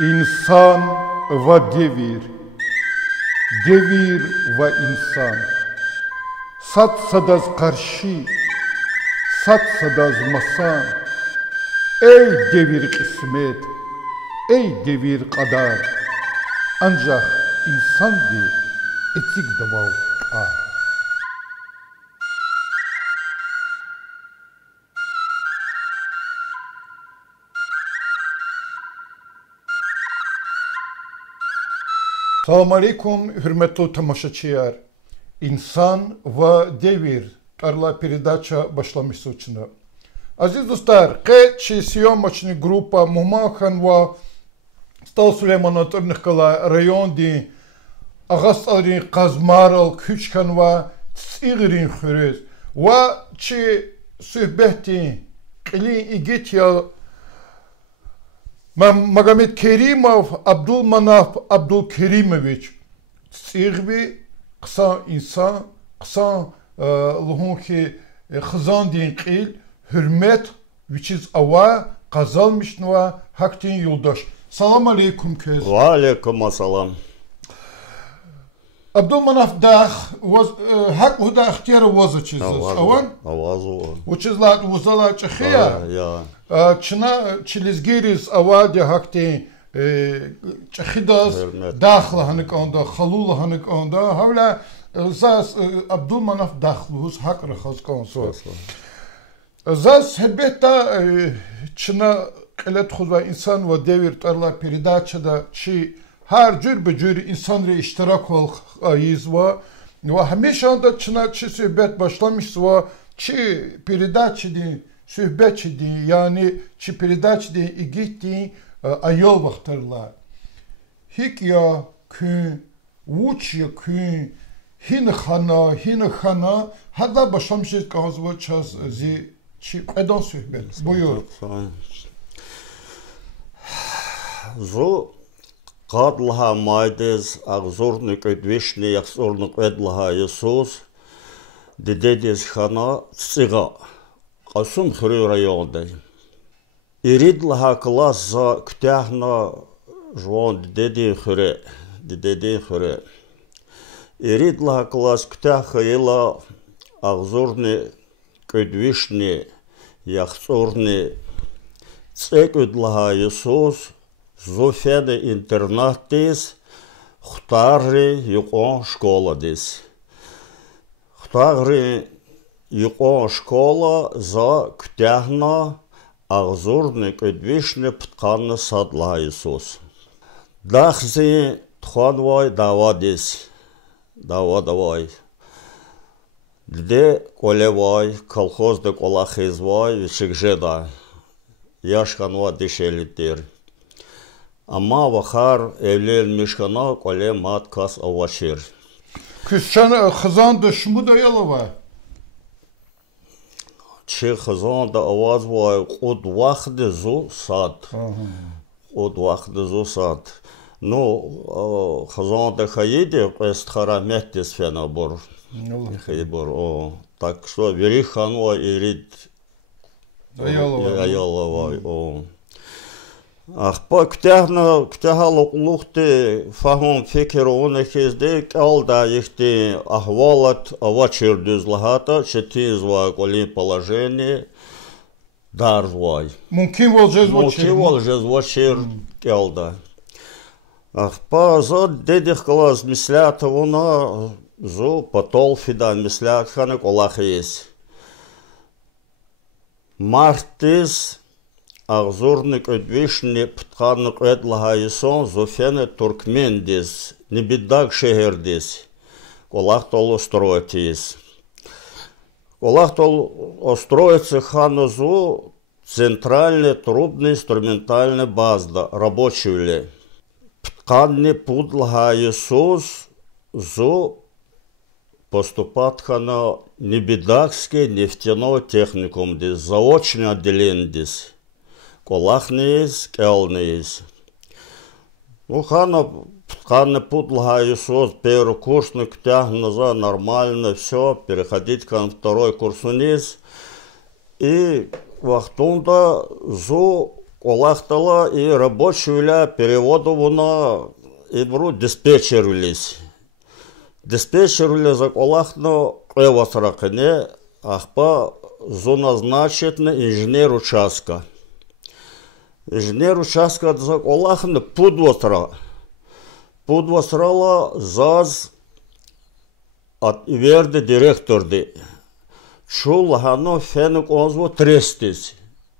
İnsan ve devir, devir ve insan. Sat sadaz karşı, sat sadaz masan. Ey devir kısmet, ey devir kadar. Ancak insan bir etik davav ağır. Assalamu alaikum, hürmetli tamaşaçılar. İnsan ve devir tarla передача başlamış suçunu. Aziz dostlar, keçi съемочная группа Мумахан ve Stal Süleyman Anatırnıkala rayonda ağasların kazmaral küçkan ve tsiğirin xürüz ve çi söhbeti qili igitya Magomed Kerimov Abdulmanaf Abdulkerimovich tsiğbi qısa insan qısa luhunki xızan din qil hürmet which is ava kazalmış nuva haktin yoldaş. Salam aleykum köz. Ve aleykum assalam. Abdulmanaf dağ was hak huda ikhtiyar was which is awan which is like wazala çxiya ya çilizgiris ava de haktin çxidas daxla hanik onda xalul hanik onda havla zas Abdulmanaf daxlus hak rakhas konso Зас хебета чина قلت خود و انسان و devir tarla передача da çi her cür be cür insan re iştirak ol ayiz ve hemşe da çina çi sohbet başlamış ve çi передача di sohbet di yani çi передача di gitti ayol vaktarla hik ya kü uç ya kü hin khana hada başlamış kaz ve çaz zi Çi edan sohbet. Buyur. Zo qadlaha maydez ağzornik edvishni yaxsornik edlaha Yesus dedediz xana tsiga qasum xuri rayonda. Iridlaha klas za kütahna jwan dededin xuri. Iridlaha klas kütah xayla ağzorni Kedvishni yaxsorni tsekudlaha Yesus zofede internatis xtari yuqon школа dis. Xtari yuqon школа za kütahna ağzorni kedvishni ptqanni sadlaha Yesus. Daxzi txanvay dava dis. Davay. Де колевай, колхоз де колахизвай, шикжеда, яшканва дешелитер. Ама вахар evlel мишкана коле маткас авашир. Küsçen xızan da şmu da yalı var. Çi xızan da avaz var, od vaxtı zo saat. Od vaxtı zo saat. No, xızan da xayidi, qest xaramettis fena bor. Так что Вериханова ирид Аялова. Ахпа ктяхал лухты фахом фекероны хезде калда ихти ахвалат авачирдуз лахата четизва коли положение дарвай. Мумкин волжез вачир калда. Ахпа за дедих класс мислята вона Zo patol fidan mislat xana kolakhies. Martis ağzornik ödvishni ptqannik edlaha ison zofene Turkmendis, Nebidag şeherdis. Kolahtol устроитис. Kolahtol устроится ханозу центральная трубно-инструментальная база, рабочая. Ptqanni pudlaha Иисус зо поступат на Небедагский нефтяной техникум, дис заочно отделен дис. Колахнис, келнис. Ну, хана пудлха Иисус, первый курсник, тягназа, нормально, все, переходить к второй курс вниз. И вахтунда зо колахтала и рабочая переводу вона и бру диспетчерлись. Диспетчерли за колахно эвасракне ахпа зона значитна инженер участка. Инженер участка за колахно пудвасрала заз от верде директорды. Шул хано фенук онзво трестис.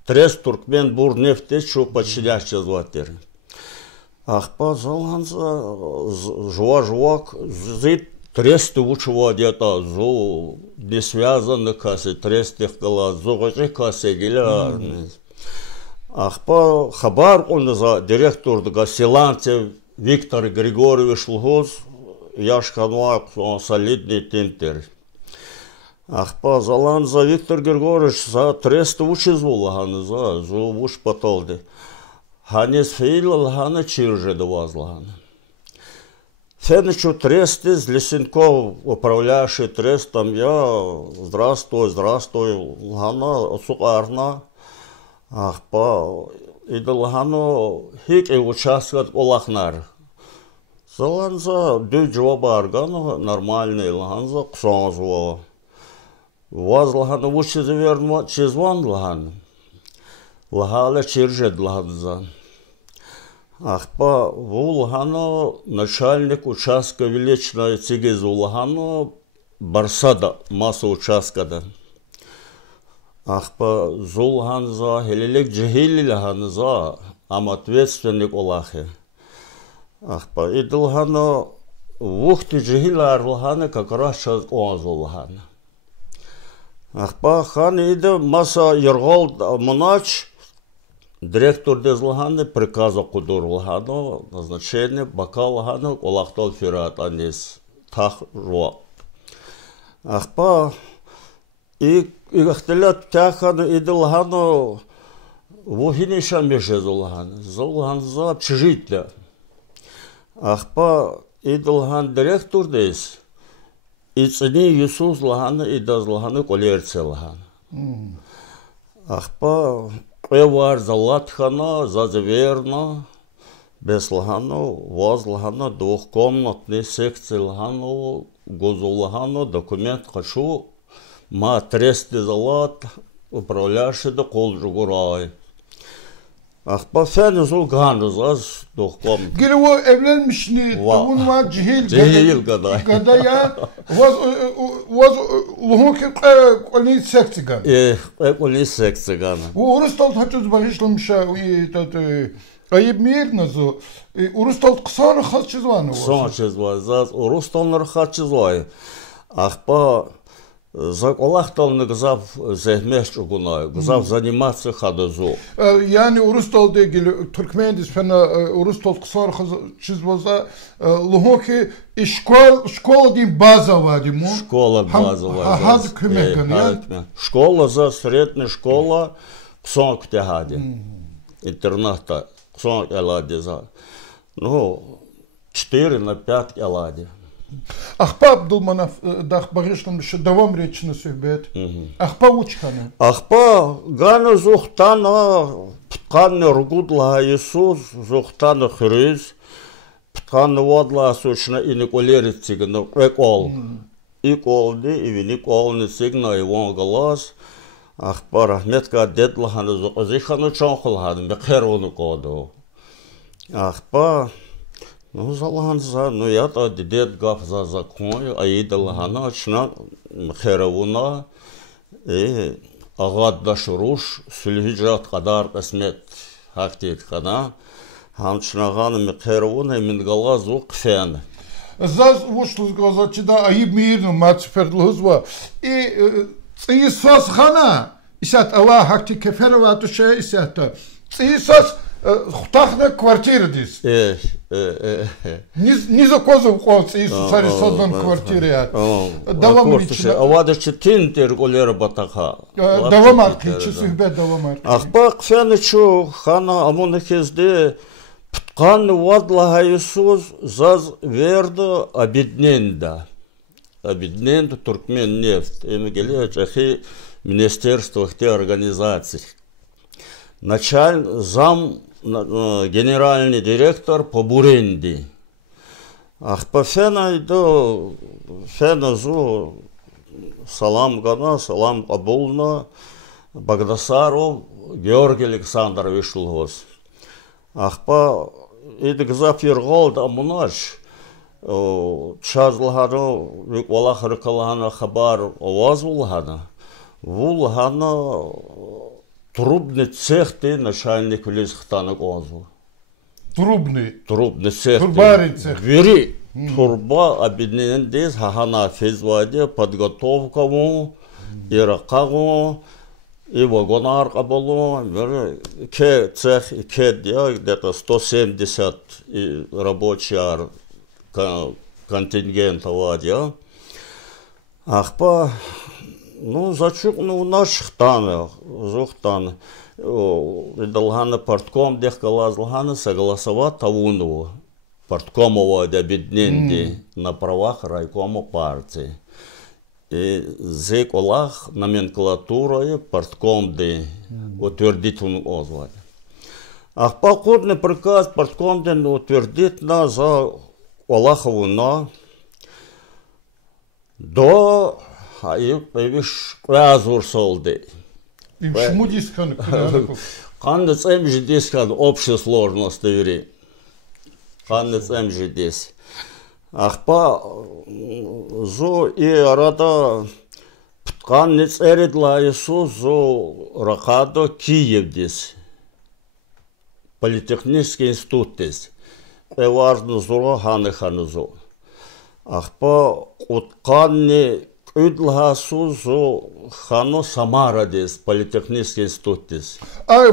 Трест туркмен бур нефтес шу почиляще зватер. Ахпа заланза жуа-жуак зит тресты учего где-то зу не связаны кассе трестих кала зугачи кассе гиля. Ахпа хабар он за директор дга Силанцев Виктор Григорьевич Лгоз яшкануак солидный тинтер. Ахпа заланза Виктор Григорьевич за тресты учизвула ханы за зу уч потолды. Ханес фейлал хана чирже довазла. Фенечу трестис Лисенков управляющий трестом я здравствуй хана сукарна. Ахпа идал хану хик и участвовать олахнар. Заланза дю джоба аргану нормальный ланза ксонзво. Вазлахана вучи заверну чизван лхан. Лахала чиржед лханза. Ахпа вулхано начальник участка величной цигизу лхано барсада масса участкада. Ахпа зулханза хелелек джихили лханза ам ответственник олахе. Ахпа идулхано вухти джихилар лхане как раз час онзулхана. Ахпа хан иде масса яргол монач директор дезлаханы приказа кудур лхано назначение бакал лхано олахтол фират анис тах руа. Ахпа и гахтелят тяханы иде лхано вухиниша межезулханы зулханза общежития. Ахпа иде лхан директор дез ицни Иисус лханы идаз лханы колерце лханы. Ахпа Эвар залатхана, зазверна, без лхано, воз лхано, двухкомнатный секции лхано, гозу лхано, документ хочу, ма трести залат, управляющий до колжугурай. Ахпа фен зул гану заз двухкомнатный. Гире o evlenmişni, tavuğun var cihil. Cihil gaday. Gadaya, vaz luhunki kolini sekti gan. Kolini sekti gan. Urustal hatuz bağışlamışa, ayıp miyir nazu? Urustal kısarı xatçız var mı? Kısarı var, zaz urustalları xatçız var. Ахпа за колахталны гзав зехмеш угунай, гзав заниматься хадазу. Yani Urustal degili Türkmendis fena Urustal kısar çizboza luhoki школа din база вади му. Школа база вади. Хад кümeken ya. Школа за средняя школа ксонк тягади. Интерната ксонк элади за. Ну 4 на 5 элади. Ахпа Абдулманов дах bağışlamış devam rечini söhbet. Ахпа uçkanı. Ахпа гана зухтана птқаны ругудла Иисус зухтана хриз птқаны вадла сучна иниколерит цигна экол. Иколди и виниколни цигна ивон галас. Ахпа рахметка дедла ханы зухазиханы чонхыл ханы бекерону коду. Ахпа ну, заланза, ну я-то дед гав за закон, а идал хана, чна херавуна, и агад дашуруш, сулхиджат кадар касмет хактит хана, хам чнагана мехеравуна, мингала зук фен. Заз вушлус глаза чида, аиб мирну мацфердлузва, и цисас хана, исят Аллах хакти кеферавату ше исят, цисас хутахна квартира дис. Не за козу колц Иисус Арисодан квартире. Давам речи. Авада четин терголера батаха. Давам арки чисухбе давам арки. Ахпак фенечу хана амунахезде птқан вадла Иисус заз верда обедненда. Обедненда Туркмен нефть. Им геле чахи министерствах те организаций. генеральный директор по Буренди. Ах, по фена зу салам гана, салам абулна, Багдасаров Георгий Александрович Шулгос. Ах, по идгзаф ергол да мунаш, чазлхаро виквалах рыкалхана хабар оваз вулхана, трубный цех ты начальник Лизхтана Озу. Трубный цех. Турбарин цех. Вери. Турба объединен здесь, хахана физваде, подготовка му, и ракагу, и вагонар кабалу, ке цех, и ке где-то 170 рабочих контингента вадя. Ахпа, ну, зачукну наших танах, зухтан, Далгана партком дехкалазлгана согласовать тавуну парткомова объединении на правах райкома партии. И зек олах номенклатура партком де утвердительный озвать. Ах покудный приказ партком де утвердит на за олахову на до появишь квазур солды. Почему дискан? Канец эмжи дискан общая сложность вери. Канец эмжи дис. Ах па зо и арада канец эридла Иисус зо ракадо Киев дис. Политехнический институт дис. Важно зо ханы зо. Ах па утканни Удлхасузо хано Самара дес, политехнический институт дес.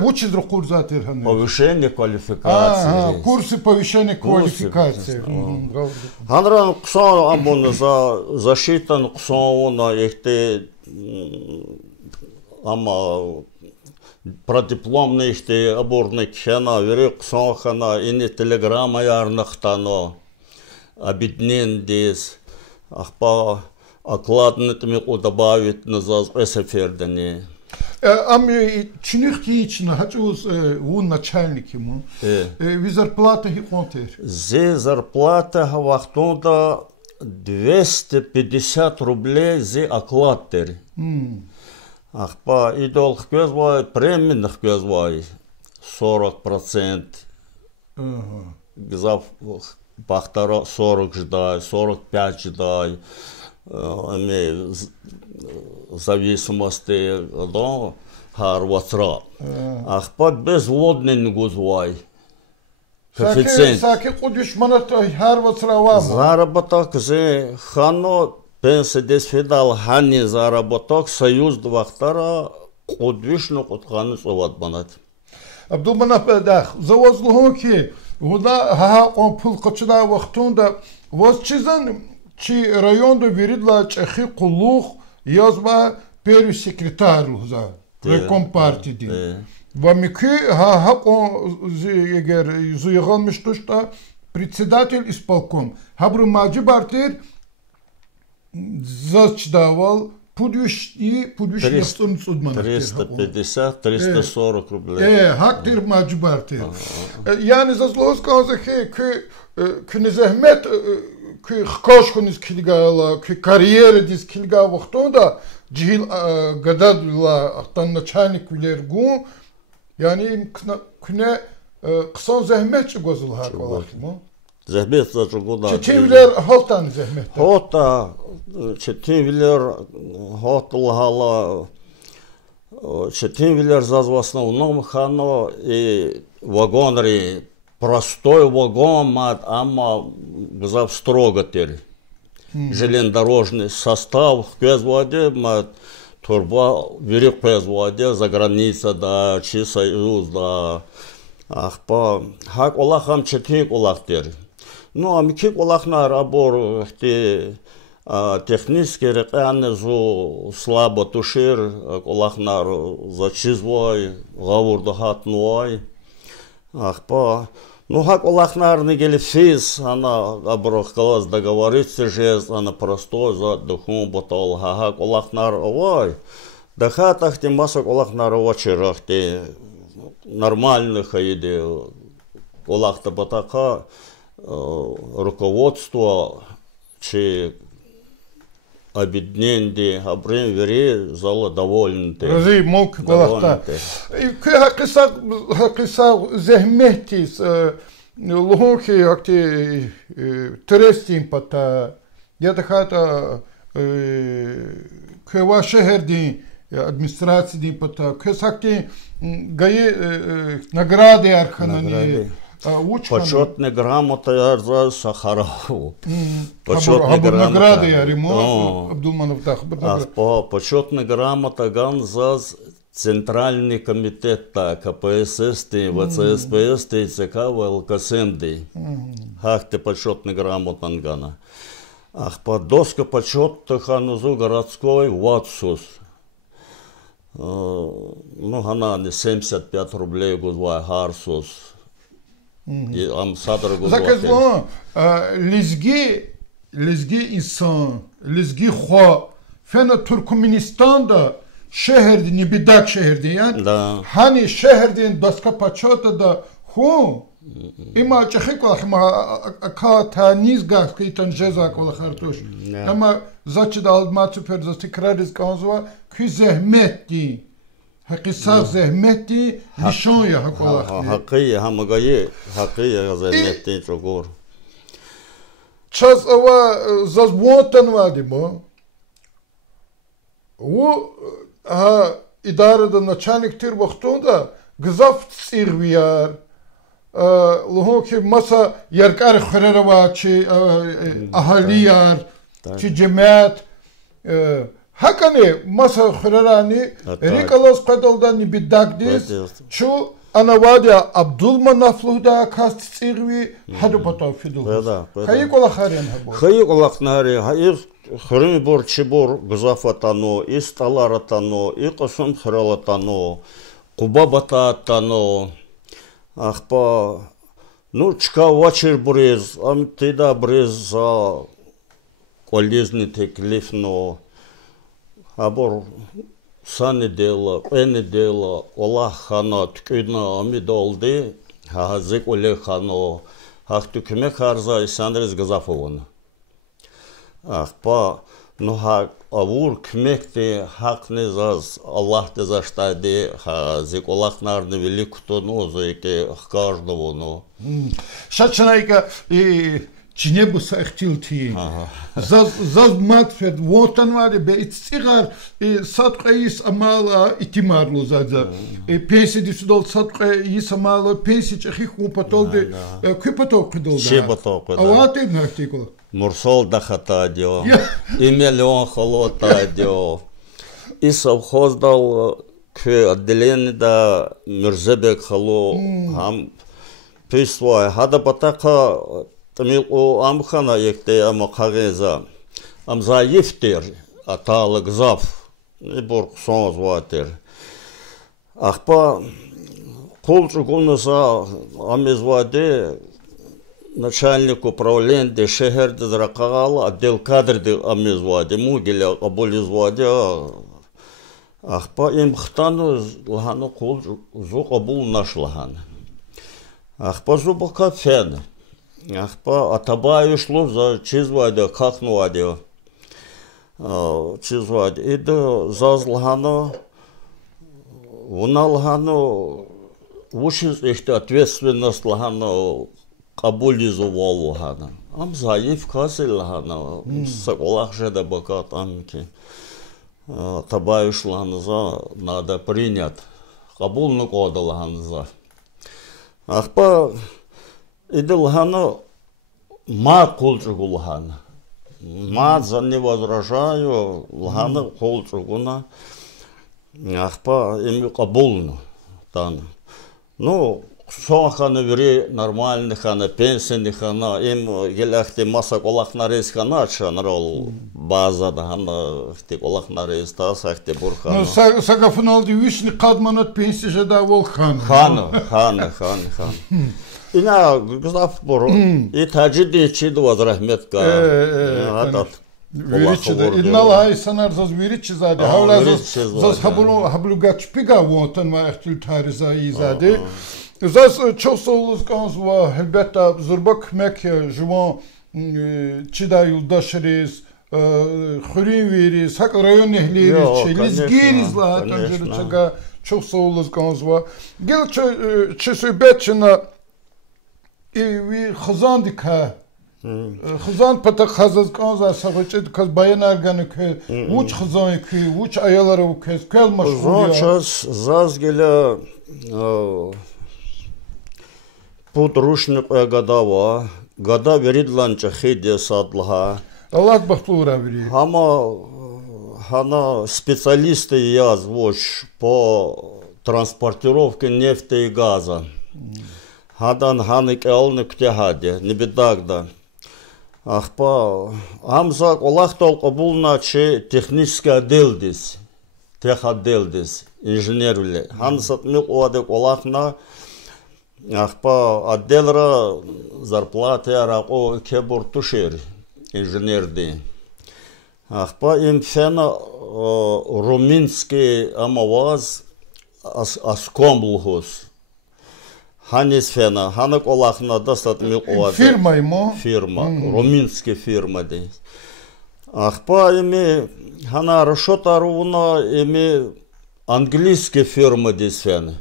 Учит курсатер ханы. Повышение квалификации. Курсы повышения квалификации. Ханран ксон амон за защитан ксон на ихте ама продипломный ихте аборный кхена вери ксон хана ини телеграмма ярнахтано объединен дес. Ахпа окладными добавить назад эсэфердане. Ами чинихтична хачус у начальник ему. Ви зарплата хиконтер. Зе зарплата хавахтонда 250 рублей зе окладтер. Ах па идол хкезвай премийных хкезвай 40%. Гзав бахтара 40 ждай, 45 ждай. В зависимости от харватра. Ах, под безводный гузвай. Коэффициент. Саки кудиш манат харватра вама. Заработок зе хано пенсия федал хани заработок союз двахтара кудишно кутханыс оват банат. Абдулманап дах завозлухи гуда ха он пул кочда вахтунда воз чизан Чи районда веридла чехи кулух язма первый секретарь за райком партии. Вамики хакон егер зуяган миштушта председатель исполком. Хабру маджи бартер зачдавал пудюш 350-340 рублей. Хактир маджи бартер. Yani зазлос казахе que zahmet Хкошхунис килгала, карьера дис килга вахтонда джил гададла ахтан начальник вилергу, yani күне кысан зәхмет чыгозул хакалахмы. Зәхмет чыгуда. Чечевлер халтан зәхмет. Хота чечевлер хотлхала чечевлер за основном хано и вагонри простой вагон, ама гзав строгатер. Железнодорожный состав, кезваде, турба верик кезваде, за граница, да, чи союз, да. Ах, па, хак олахам четик олахтер. Ну, а микик олахна рабор, технически реканы зу слабо тушир, олахна зачизвай, гавурда хатнуай. Ах, па, ну, как олахнарный гелифиз, она обрахкалась договориться же, она простой за духом батал, как олахнар овай, да хатах те масок олахнар овачерах те нормальных иде олахта батака руководство чи объединенде абрем вери зала довольны. Разы мог олахта. И хакиса зехмехтис лухи акти терестим пата я тахата кева шехерди администрации пата кесакти гае награды арханани почетная грамота за Сахарову. Почетная награды я ремонт Абдулманов Дахб. Почетная грамота ган за Центральный комитет КПСС, ВЦСПС, ЦК, ВЛКСМД. Ах, ты почетный грамот ангана. Ах, по доска почетных анузу городской ВАЦУС. Ну, она не 75 рублей гудвай гарсус. Ам садр гудвай. Заказло, лизги инсан, лизги хо, фена Туркменистанда, şehirdi ni bidak şehirdi yani. Hani şehirdin doska paçota da hu ima çexik ola ima ka taniz gas ki tan ceza kola xartuş. Ama zaçı da almatı perza tikrariz kanzwa ki zahmetti. Hakisa zahmetti nişan ya hakola. Hakiye hamagaye hakiye zahmetti çogor. Çaz ava zazbontan vadi bu. O идарада начальник тир вахтунда гзаф цирвияр лухоки маса яркар хрерава чи ахалияр чи джемат хакане маса хрерани рикалос кадалдани бидагдис чу анавадия Абдулманафлуда каст цирви хадупата фидул хайкола харен хабо хайкола хнари хайр Хрим бор чибор гзафатано, и сталаратано, и косум хралатано, кубабататано. Ах па, ну чка вачер брез, ам теда брез за колезни теклифно. Абор сани дела, эни дела, Аллах хана ткидна ами долди, хазик оле хано, ах тукме харза исандрез гзафована. Ах, па, ну хак авур кмекте хак не заз Аллах те заштади зик Аллах нарне великото но зайке каждого но. Шачнайка и чинебу сахтилти. Заз матфед вотан ваде бе ицигар и садқаис амала итимарлу заза. И песи дисудол садқаис амала песи чахи хупатолде купатол кидолда. Шебатол кидолда. Авате нахтикола. Мурсол дахата дио, и миллион холота дио. И совхоз дал к отделению да Мирзебек хало, хам писвай, хада батака тамил о амхана екте амахагеза, амза ефтер, атала гзав, и борг сон зватер. Ахпа колчу гонаса амезваде начальник управления шехерде зракагала отдел кадрды амезваде мугеля аболизваде ахпа им хтану лагану кол зу кабул наш лаган ахпа зубака фен ахпа атабаю шло за чизваде хахнуаде чизваде ида зазлагану уналгану вушис ехте ответственность лагану Кабулизовал хана. Ам заев касил хана. Саколах же да бакат амки. Табаюш ланза надо принять. Кабул ну кодал ханза. Ахпа идел хана мат кулчугул хана. Мат за не возражаю. Хана кулчугуна. Ахпа ими кабулну. Тан. Ну Сон хана вери нормальный хана, пенсионный хана, им геляхте масса колах нарез хана, чанрол база да хана, хте колах нарез та, сахте бурхана. Ну сагафнал дивишни кадманат пенсия же да вол хан. Хан. И на гзаф бору, и таджиди чиду возрахметка, Виричи да иднал хай санар заз виричи заде. Хавла заз хаблугач пига вонтан ма эхтил тариза изаде. Заз чосолус канзва хелбета зурбак мек жуан чида юлдашрис хурин вирис хак район эхлирис челис гиризла танжерчага чосолус канзва гел чесубетчина и ви хазандика خزان پتا خزاز کانز ساقچه کاز باین ارگانه که وچ خزانی که وچ ایالاره و که کل مشغولیه خزان زاز گله بود روشنی قوی گدا ورید لانچه خیلی سادلها الله بختورا وری هانا специалисты яз вош по транспортировке нефти и газа хадан ханик элны ктяхаде не бедагда Ахпа, амзак Аллах толку булна че технический отделдис, техотделдис, инженервле. Хансат мил уадек Аллахна, ахпа отделра зарплаты арако кебур тушер инженерди. Ахпа им фена румынский амаваз аскомблхус. Ханис фена, ханак Аллахна достат мил уадек. Фирма ему? Фирма, румынская фирма здесь. Ахпа ими, хана расчета руна ими английская фирма здесь фена.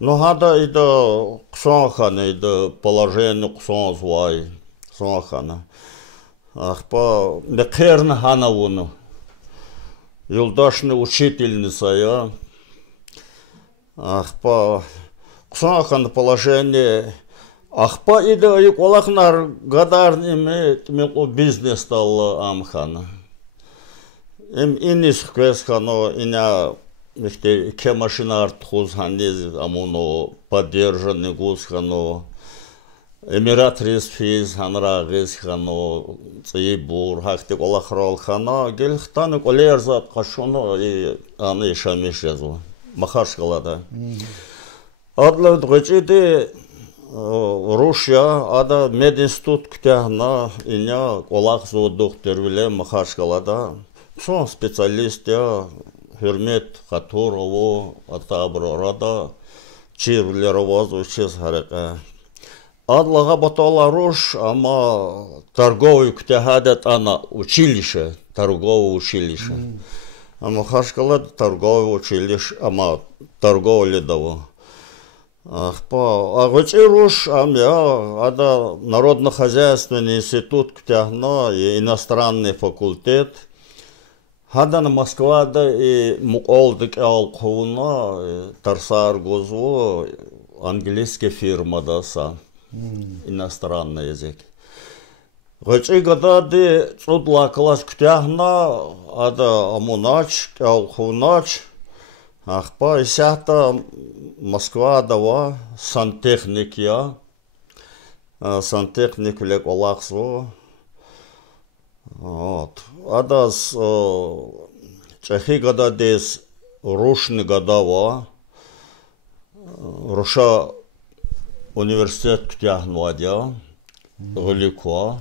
Но хада и до ксанхана, и до положения ксанзвай, ксанхана. Ахпа мекерна хана уну. Юлдашная учительница я. Ахпа ксанхана положение. Ахпа ида и Аллахнар гадар имеет бизнес стал амхана. Им инис квесхано иня ке машина артхуз хандез амуно поддержанный гусхано эмиратрис физ ханра гесхано цейбур хахте Аллахрал хана гелхтаны колерзат кашоно и аны шамишезу махаршгалада. Адла дгочиде Рушия, ада мединститут ктяхна, иня Аллах зо доктор виле махаршгалада. Сон специалист я, хермет хатурово, атабро рада, чирлеровозу чиз харека. Адлага батала руш, ама торговый ктяхадет ана училище, торговое училище. Ама махаршгалада торговое училище, ама торговое ледово. Ахпа, агочируш, амя, ада народно-хозяйственный институт ктяхна и иностранный факультет. Хада на Москва да и муколдик алкуна, тарсар гозво, английская фирма даса, иностранный язык. Гочи гада де цудла класс ктяхна, ада амунач, алкунач. Ахпа, и сята Москва дава сантехник я, сантехник лек Аллахсво. Адас чехи гада дес рушни гадава, руша университет ктяхнвадя, велико.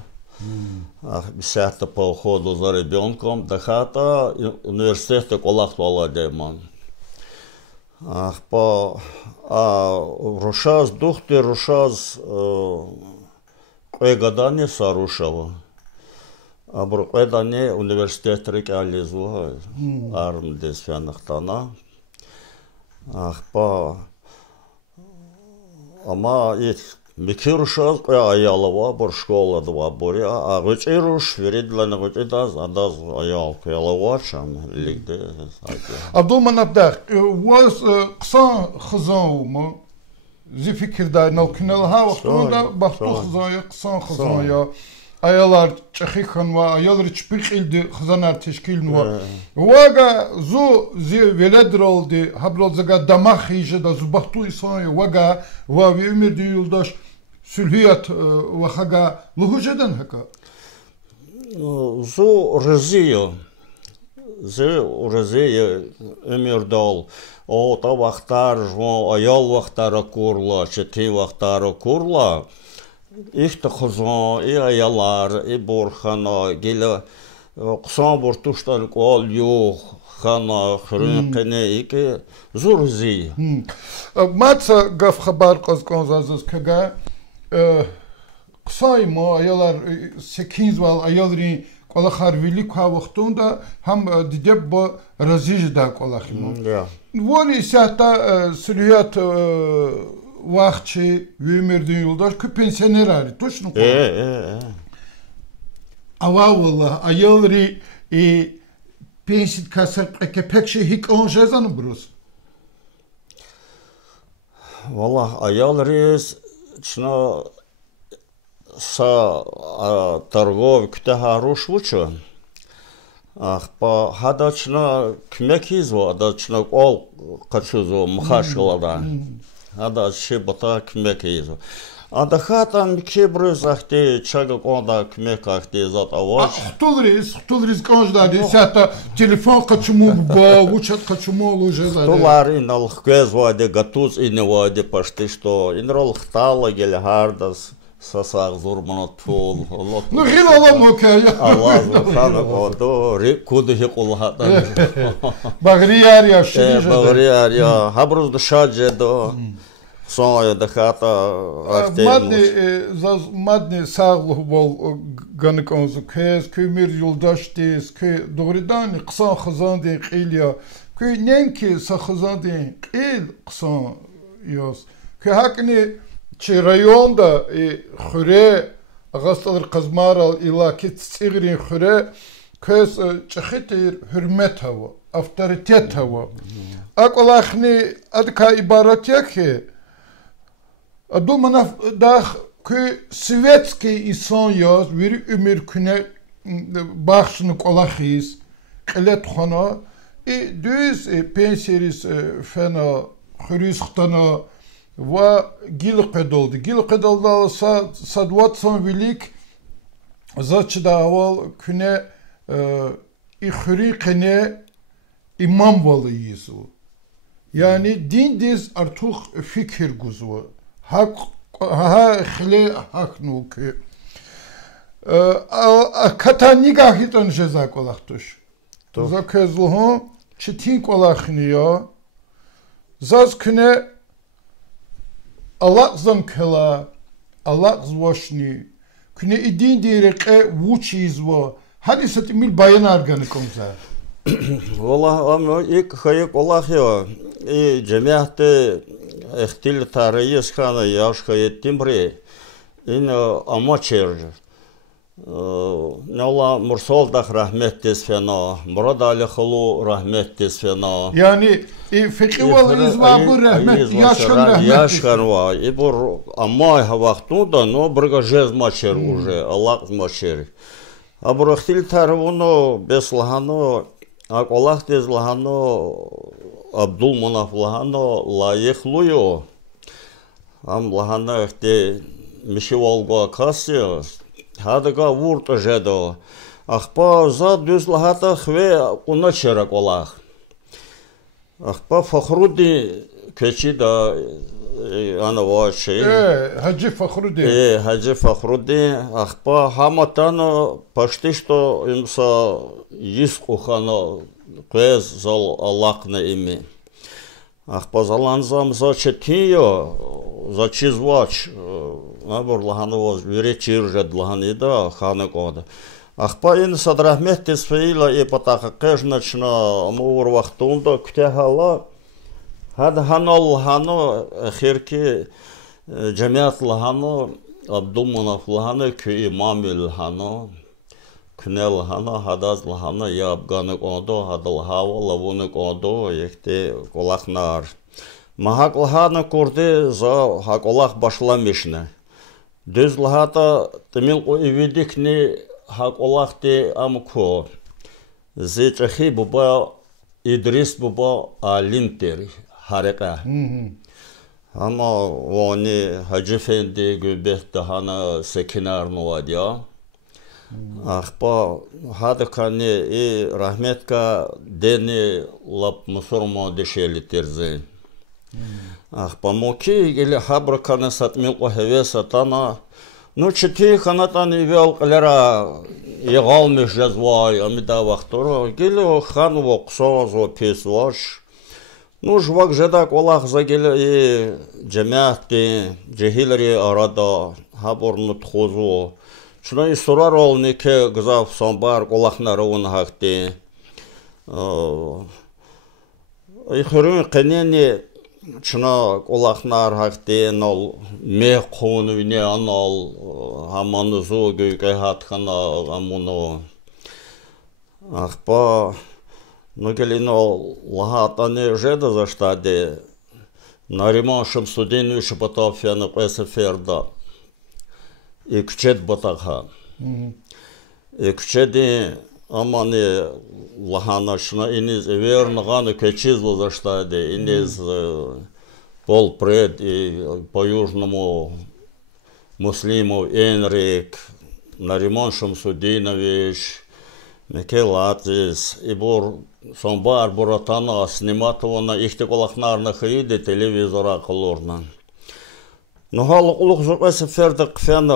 Сята по уходу за ребенком, дахата университет Аллахсво деман. Ахпа, рушаз духте рушаз квегадане сарушава. Абр кведане университет рекализуа арм десфянахтана. Ахпа, ама ит микирушаз аялова бор школа два боря, а гочируш веридлана гочидаз адаз аял кялавачам лигде. Абдулманабдах, was ксан хазаума зи фикирда налкиналха вахтунда бахту хазая ксан хазая ayalar çaxikanva ayalar çpildi xazanar teşkilnva vaga zu zi veledroldi habrolzaga damaxije da zubahtu isaya vaga va vi ömürdi yoldaş sülhiyat ve haga luhujadan haka zu reziyo ömürdal o ta vaxtar jvo ayal vaxtara kurla çeti vaxtara kurla İşte xuzon, i ayalar, i borxana, gele Qısan burtuşlar qol yox, xana, xırın qene iki zurzi. Matsa gaf xabar qazqonzazız kaga qısay mı ayalar 8 val ayalri qola xarvili qa vaqtunda ham dideb bu razij da qola ximo. Voli sahta süliyat vaqtçı ömürdün yoldaş ki pensioner ari точно qola. Ava vallahi ayalri pensit kasat kepekşi hik onjazanı burus. Vallahi ayalriz çna sa торгов кте хорош вучу. Ах по хадачна кмекизво, дачна ол качузо мхашлада. Хада шебата кмекизво. Ада хатан кебрызахте чага конда кмекахте зат аваш. Хтулрис конждади сата телефон качуму ба учат качуму лужезаде. Тулари налхкезваде гатуз иневаде пашти что инрол хтала гелхардас сасаг зурманат пул. Ну хил алам окей. Allah zurxana qodu kudu hiqulhatan. Bagriar yaşlı. Bagriar ya habruz dışaje do. Sonra da hata madni sağlık bol ganıkonzu kez kömür yoldaş deyiz ki doğrudan kısa xızan deyin qil ya ki nenki saxızan deyin qil kısa yaz ki hakini çi rayonda xüre ağastalar qazmaral ilaki tsiğrin xüre kez çıxitir hürmet hava avtoritet hava akolaxni adka ibarat ya ki Думанов да ки светский исон яз вири умир күне бахшны колахис қилет хана и düz penseris fena хрюсхтана ва гилқедолды гилқедолда садватсан велик зачда авал күне и хри қине imam valı yizu yani din diz artık fikir guzu hak xile hak nuke kata nigahitan ceza kolaktuş zakezluhu çitin kolakniyo zaz küne Allah zankela Allah zvoşni küne idin direke vuçizvo hadi satimil bayan arganı komza Vallahi ama ilk hayık olak ya cemiyette ehtil tarihi skana yaşka ettim bre in amaçer ne ola Mursal da rahmet desfena Murad Ali Xulu rahmet desfena yani fikri val izvabı rahmet yaşkan va ibur amma vaxtunda no burga jez maçer уже Allah maçer abur ehtil tarihunu beslahano Akолах tezlahano Abdul Manaf lahano layık luyo am lahana işte mişivalgo kasya hadaga vurta jedo ahpa za düz lahata xve ona çerak olaq ahpa Fakhrudi keçi da ana var şey Hacı Fakhrudi Hacı Fakhrudi ahpa hamatano почти что имса искухано quez zal Allah'na imi ahpa zalanzam za çetiyo za çizvaç nabur lahanoz virechirjed lahanida xanakoda ahpa in sadrahmet tesfeila epataka qejnaçna amur vaqtunda kütehala had hanol hano xirki cemiyat lahano Abdulmanaf lahano ki imamil hano Knel hana hadaz lahana yapganık odo hadal hava lavunik odo yekte kolaknar. Mahak lahana kurdi za hakolak başlamışne. Düz lahata temil o evidikni hakolak de amko. Zeçehi buba İdris buba alimter harika. Ama oni Hacı Efendi göbehte hana sekinar nuvadya. Ahpa hada kane rahmetka deni lap musurmo deşeli terze. Ahpa moki gele habra kane satmil o heve satana Ну, четыре ханатан и велклера егалмиш жазвай, амида вахтора, гело ханво ксозо песваш. Ну, жвак жедак олах загеле и джамяхти, джехилери арада, хаборнут хозо. Чуна и сурарол неке гзав самбар олахна роун хахти. И хурун қенени чуна олахнар хахти нол мех хону вине анал хаману зоги гайхатхана амуно. Ахпа ну гелино лахатане жеда за штаде нариман шамсудин виши батафяна қеса ферда. И кчет батаха. И кчеди амани лаханашна иниз вернаганы кечизло за штаде иниз пол пред и по южному муслиму Энрик Нариман Шамсудинович Микелатис и бор самбар буратана сниматована ихтиколахнарна хиде телевизора колорна. Но халық ұлық жоқасы ферді қфені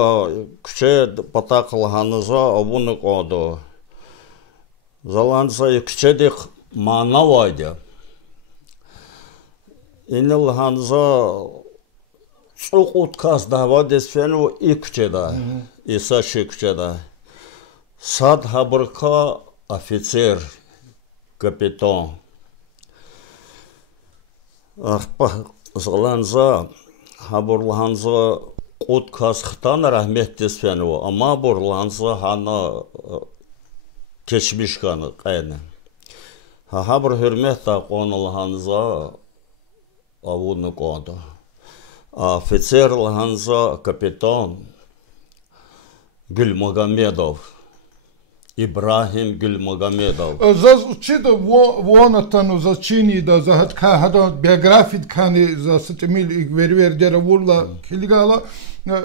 күше батақылғаныза абуны қоды. Заланса күше дек мана вайды. Инілғаныза сұқ ұтказ дава десфені и күше да, иса ши күше да. Сад хабырқа офицер, капитан. Заланса Хабурланза қутказ қытан рахмет десфені, ама бурланза хана кешмишканы қайны. Хабур хүрметта қонылғанза авуны қонды. Офицерлғанза капитан Гүлмагомедов. Ибрахим Гүлмагомедов. Чида вонатану за чини да за хатка хада биографит кани за сатемил вервердера вурла килигала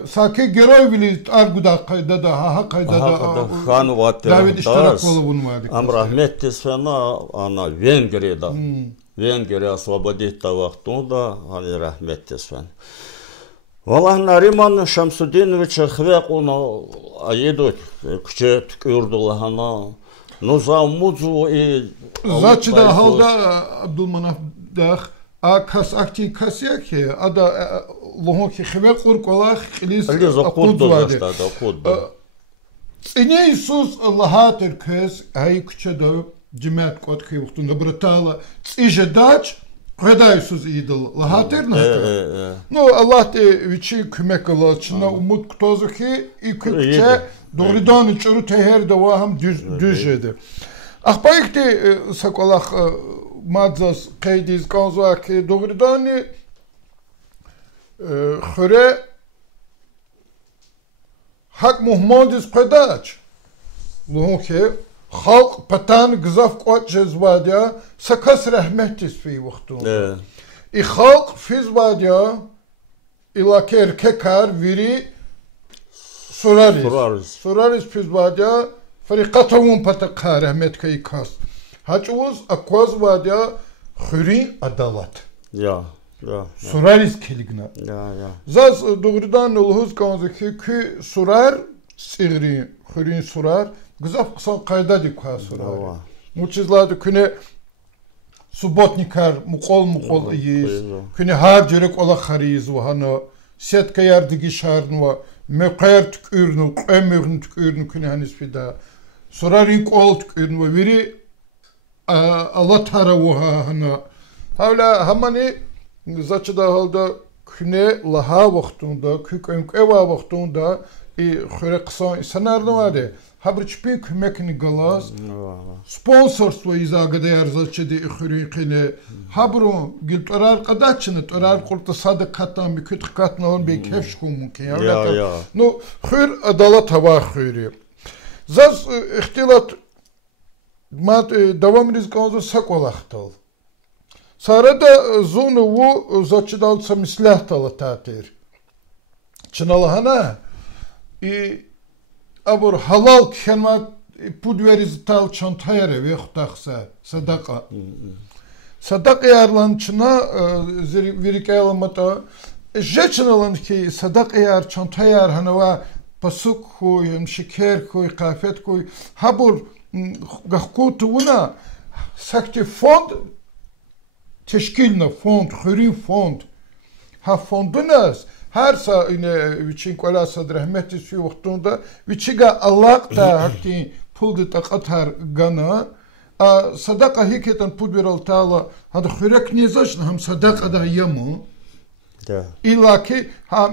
саке герой вили аргуда кайда да ха кайда да хан ват Давид иштарак болу бунмади. Ам рахмет тесфена ана Венгрияда. Венгрия освободита вахтунда ани рахмет тесфен. Валах Нариман Шамсудинович хвек уна аидут күче түкүрдулахана ну за музу и зачида халда Абдулманап дах акас акти касяке ада лохоки хвек урколах илис акудваде Цене Иисус Аллахатер кес ай күче да джимат кот хивтун братала циже дач Когда Иисус идол лахатер наста. Ну Аллах те вичи kümek alachına umut kutozaki и күче doğrudan içeri teher devaham düzjedi. Ахпайхте саколах мадзас кайдиз конзуаки doğrudan хöre hak muhmadiz qadaç. Lohke Halk patan gızaf qat jezvadya sakas rahmetis fi vaqtun. I halk fizvadya ilaker kekar viri suraris fizvadya fariqatavun pataka rahmet kay kas. Haçuz akwaz vadya khuri adalat. Ya. Suraris keligna. Ya. Zaz doğrudan ulhuz kanzaki ki surar sigri khurin surar Gızaf kısa kayda dikwa surar. Muçizladı küne subotnikar mukol yiyiz. Küne har jörek ola khariyiz vahana. Setka yardigi şarn va mevkayar tükürnü, emürnü tükürnü küne hanis fida. Surari kol tükürnü va viri Allah tara vahana. Havla hamani zaçıda halda küne laha vaxtunda, kük eva vaxtunda xöre kısa sanardı vardı. Habrıçpik hümekini galaz, sponsorstvo izagada yarzalçıdı xöre kine. Habru gil torar qadaçını, torar kurta sadık katan bir kütük katna on bir kefşkum mümkün. Ya. No, xör adalat hava xöre. Zaz ihtilat mat davam rizkanızı sakolaqtal. Sarada zonu vu zaçıdalsa mislahtalı tatir. Çınalahana abur halal khenma pudveriz tal çantayare ve xutaqsa sadaka. Sadaka yarlan çına virikayalamata jeçınalan ki sadaka yar çantayar hanava пасук хуй, шикер хуй, кафет хуй, хабур гахкутуна, сакти фонд, тешкильна фонд, хурин фонд, ха фондунас, هرسا این ویچین کلا صد رحمتی سوی وقتوندا ویچیگا الله تا هرتی پول دی تقطر گنا صدقه هیکتن پول بیرال تالا هذا خیرک نیزاشن هم صدقه دا یمو ایلا کی هم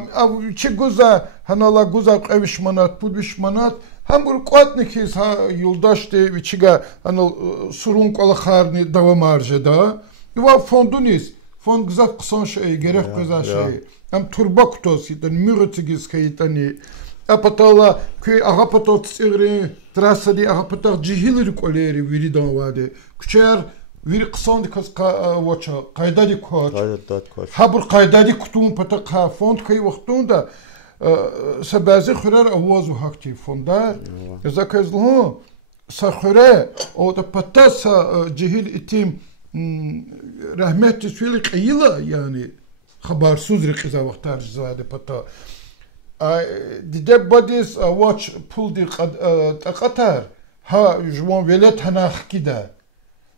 چی گوزا هنالا گوزا قویش منات پول بیش منات هم بر قوت نکیز ها یولداشتی ویچیگا هنال سرون کلا خارنی دوام arje da و فوندونیز fond güzel kısan şey gerek güzel şey hem turbaktos iten müretigiz kayitani apatala köy agapatot sigri trasadi agapatar cihilir koleri viridan vade küçer viri kısan dikas vaça kaydadi koç habur kaydadi kutum patak ha fond kay vaktunda sebazi xırar avazu hakti fonda zakazlu sakhre o da patasa cihil itim rahmetli söyle kıyıla yani habersuz rıkıza vaktar zade pata dide badis watch pull di taqatar ha jwan velet hanakh kida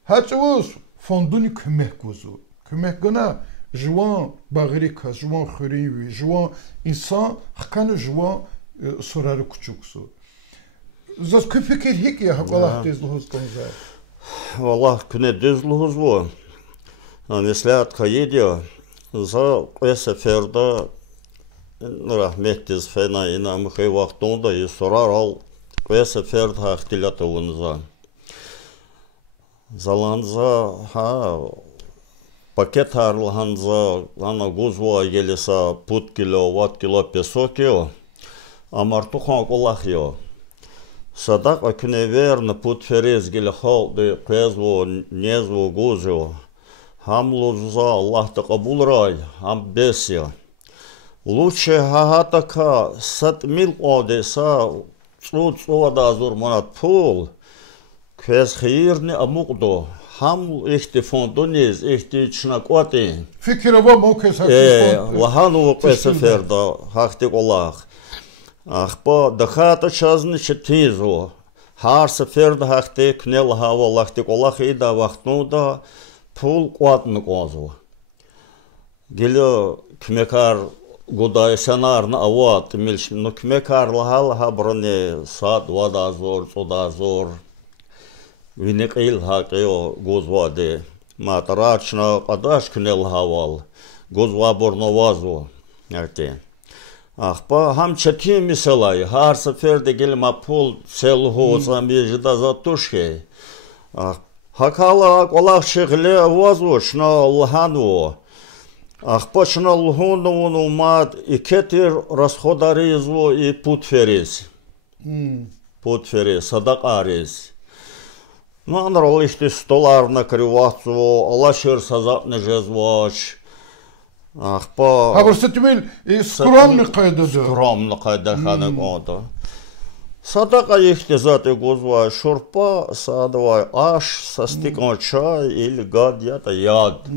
ha çavus fonduni kömek gozu kömek gana jwan bagrika jwan khurivi jwan insan xkan jwan sorarı küçüksu zas köpekir hik ya Allah tezluhuz konza Валлах күне дүзлугуз бу. Мислят кайдио за эсеферда рахметтиз фена ина мхай вактонда и сорар ал эсеферд хактилатовунза. Заланза ха пакет харлаханза ана гузва гелеса пут киловатт кило песокио амартухан колахио. Садака күневерна пут ферез геле халды кезво незво гузо хамлуза Аллах тaqabul рай хам бесия лучше хахатака сатмил одеса цуцода зур манат пул кез хирни амуqdo ham ихти фондонез ихти чнакоти fikirova mokes лахану песеферда хахти Аллах Ахпа дахата чазны чтизо хар сеферда хахте кнел хава лахти Аллах ида вахтнуда пул qatны qozу геле кмекар годай санарна ават милш но кмекар лахал хабрне сад вада зор сода зор винекил хакео гозваде матрачна qadash кнел хавал гозва борновазу арте Ахпа ham çetin misalay har seferde gelma pul selho zamejda zatuşke hakala kolak şegle vazuşna Allahanu Ахпа şna Allahunu mad iketir rashodarizvo и putferes sadaqaris Манрал işte stolar накрывацо Allah şer sazatne jezvaş Ахпа Хабарсатимил скромный кайда скромный кайда ханак ода Садака ихте зате гозва шурпа садавай аш со стиком чай или гадьята яд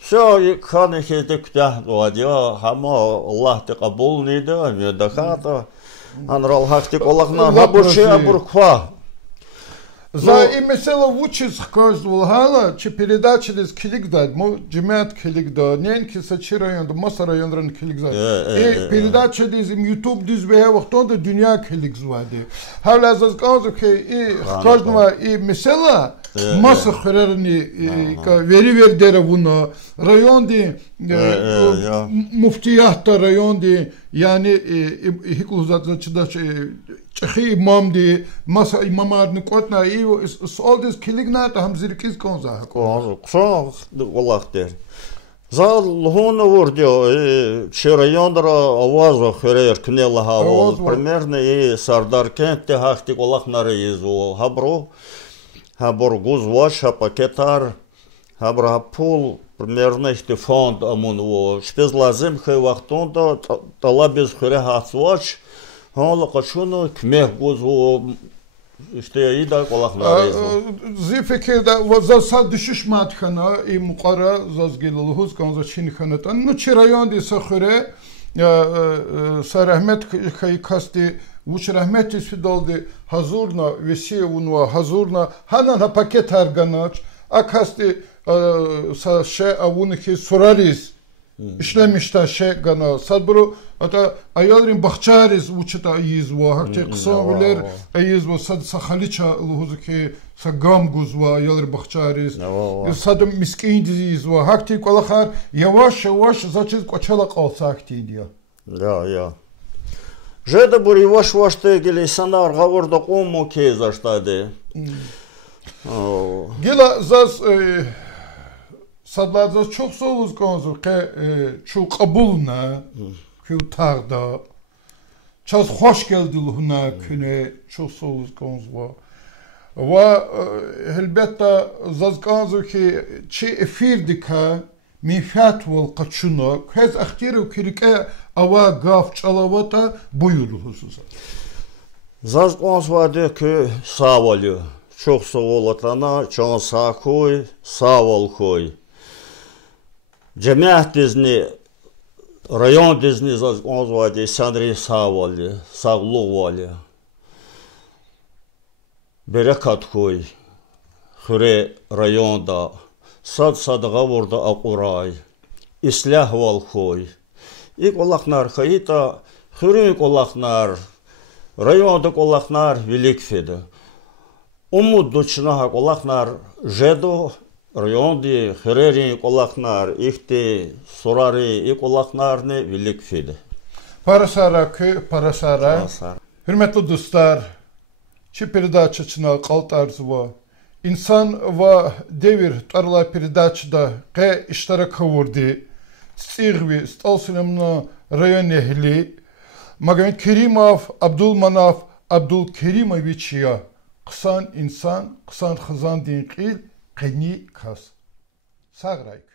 все и ханы хете ктах вадя хама Аллах тaqabul нида медахата анрал хахти Аллахна хабурче абурква За и mesela учись каждого че передачи дес килигдад, мо джемат килигдад, нен кисачи районда, маса райондан килигдад. И передача дес им YouTube дес бе вахтонда dünya килигзваде. Хавла аз казу ке и каждого и mesela masa xererni veri verdere bunu rayonda muftiyahta rayonda yani hikuluzatçıda Çexi imam di masa imamarni qotna i all this kiligna ta ham zirkiz konza Qo wallah der Zal hona vordio Şerayondra avazo xerer knella hava примерно и Sardarkent te hafti Allahnare izo habro habor guzvash paketar habra pul примерно işte fond amun o şpez lazım xey vaqtonda talabez xere hatsvash Hala kaçunu kmeh gozu işte iyi da kolaklar. Zifekede vazasal düşüş matkana i mukara zazgeluluhuz kanza çinkanatan. No çi rayon di sakhre Sa rahmet kasti uç rahmet isfidoldi hazurna vesiyevunva hazurna hanan paket harganaç akasti sa şey avunki sorariz işlemişta şey gana sadburu ata ayalrin bahçariz uçta yizva hakçe kısaviler yizva sad sakhaliça luhuzuki sa gamguzva ayalır bahçariz sadım miskin dizizva hakti kolahar yavaş yavaş zaçız koçala qalsakti diyor. Ya. Жеда бури ваш тегели санар говорда кому кеза штаде. Gela zaz sadlazaz çok soğuz konzu ke çok kabulna kü tağda çaz hoş geldi luhuna küne çok soğuz konzu va ve elbette zaz konzu ki çi efirdika mifat vol kaçuna kez ahtiru kirike ava gaf çalavata buyuru hususa. Zaz konzu vade ki savalyo. Çok soğulatana çon sakoy saval koy. Cemiyet dizni rayon dizni zaz konzu vade sandri savalyo sağlık vali. Berekat koy. Hüre rayonda sad sadga vurda akuray. İslah val koy. İk olaknar kayita hürük olaknar rayonda olaknar velik fede. Umuddu çınahak olaknar jedo rayonda hüreri olaknar ihti sorari ik olaknar ne velik fede. Parasara köy parasara. Hürmetli dostlar, çi передачачına qaltarzıva. İnsan ve devir tarla передачада qe iştirak vurdi. Tsirvi stalsınımna rayon ehli. Magomed Kerimov Abdulmanaf Abdulkerimoviçya. Kısan insan, kısan xızan din qil qeni kas. Sağrayk.